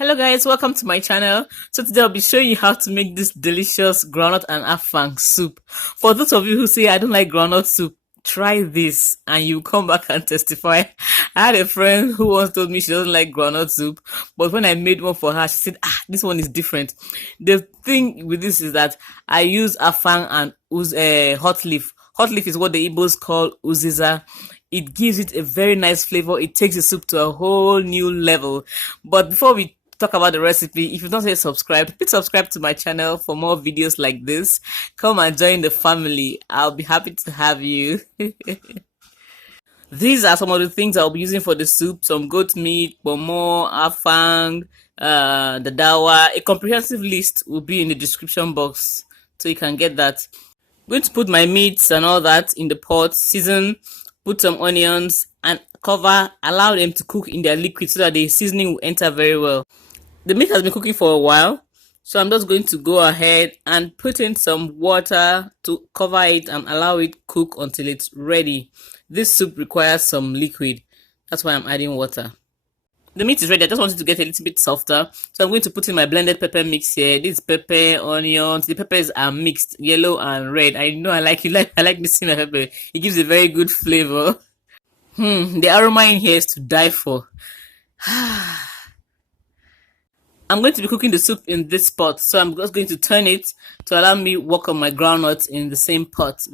Hello guys, welcome to my channel. So today I'll be showing you how to make this delicious groundnut and afang soup. For those of you who say I don't like groundnut soup, try this and you come back and testify. I had a friend who once told me she doesn't like groundnut soup, but when I made one for her, she said, this one is different. The thing with this is that I use afang and hot leaf. Hot leaf is what the Igbos call uziza. It gives it a very nice flavor. It takes the soup to a whole new level. But before we talk about the recipe, if you've not yet subscribed, please subscribe to my channel for more videos like this. Come and join the family. I'll be happy to have you. These are some of the things I'll be using for the soup: some goat meat, pomo, afang, dadawa. A comprehensive list will be in the description box, so you can get that. I'm going to put my meats and all that in the pot, season, put some onions and cover, allow them to cook in their liquid so that the seasoning will enter very well. The meat has been cooking for a while, so I'm just going to go ahead and put in some water to cover it and allow it cook until it's ready. This soup requires some liquid, that's why I'm adding water. The meat is ready. I just want it to get a little bit softer, so I'm going to put in my blended pepper mix here. This pepper, onions. The peppers are mixed, yellow and red. I know I like mixing my pepper. It gives a very good flavor. The aroma in here is to die for. I'm going to be cooking the soup in this pot, so I'm just going to turn it to allow me work on my groundnuts in the same pot.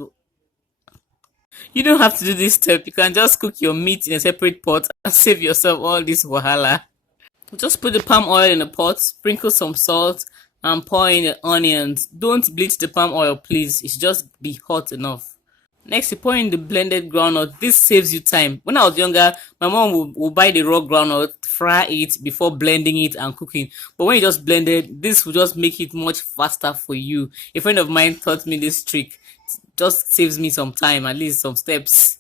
You don't have to do this step. You can just cook your meat in a separate pot and save yourself all this wahala. Just put the palm oil in the pot, sprinkle some salt, and pour in the onions. Don't bleach the palm oil, please. It should just be hot enough. Next, you pour in the blended groundnut. This saves you time. When I was younger, my mom would buy the raw groundnut, fry it before blending it and cooking. But when you just blend it, this will just make it much faster for you. A friend of mine taught me this trick. Just saves me some time, at least some steps.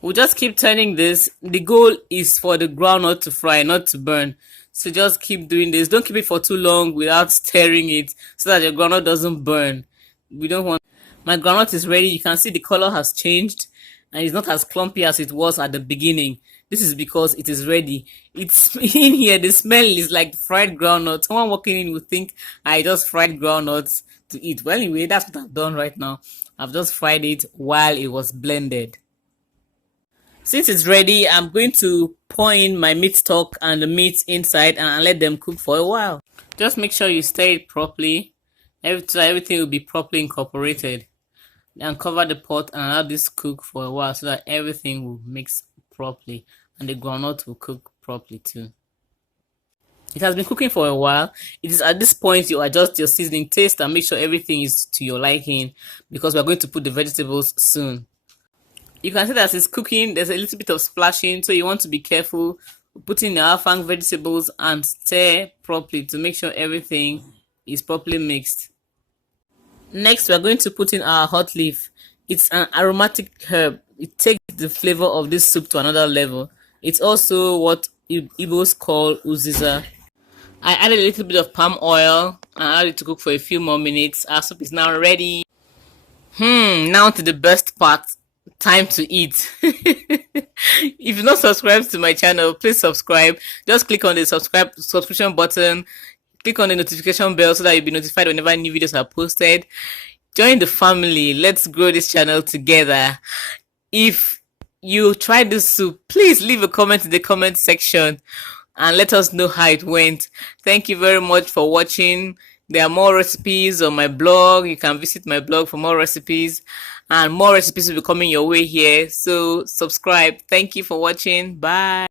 We'll just keep turning this. The goal is for the groundnut to fry, not to burn. So just keep doing this. Don't keep it for too long without stirring it so that your groundnut doesn't burn. We don't want. My groundnut is ready. You can see the color has changed and it's not as clumpy as it was at the beginning. This is because it is ready. It's in here. The smell is like fried groundnut. Someone walking in would think I just fried groundnuts to eat. Well, anyway, that's what I've done right now. I've just fried it while it was blended. Since it's ready, I'm going to pour in my meat stock and the meat inside and let them cook for a while. Just make sure you stir it properly. Everything will be properly incorporated. And cover the pot and allow this cook for a while so that everything will mix properly and the groundnut will cook properly too. It has been cooking for a while. It is at this point you adjust your seasoning taste and make sure everything is to your liking, because we're going to put the vegetables soon. You can see that it's cooking. There's a little bit of splashing, so you want to be careful. Put in the afang vegetables and stir properly to make sure everything is properly mixed. Next, we're going to put in our hot leaf. It's an aromatic herb. It takes the flavor of this soup to another level. It's also what Igbos call uziza. I added a little bit of palm oil and allowed it to cook for a few more minutes. Our soup is now ready. Now to the best part. Time to eat. If you're not subscribed to my channel, please subscribe. Just click on the subscription button. Click on the notification bell so that you'll be notified whenever new videos are posted. Join the family. Let's grow this channel together. If you tried this soup, please leave a comment in the comment section and let us know how it went. Thank you very much for watching. There are more recipes on my blog. You can visit my blog for more recipes, and more recipes will be coming your way here. So subscribe. Thank you for watching. Bye.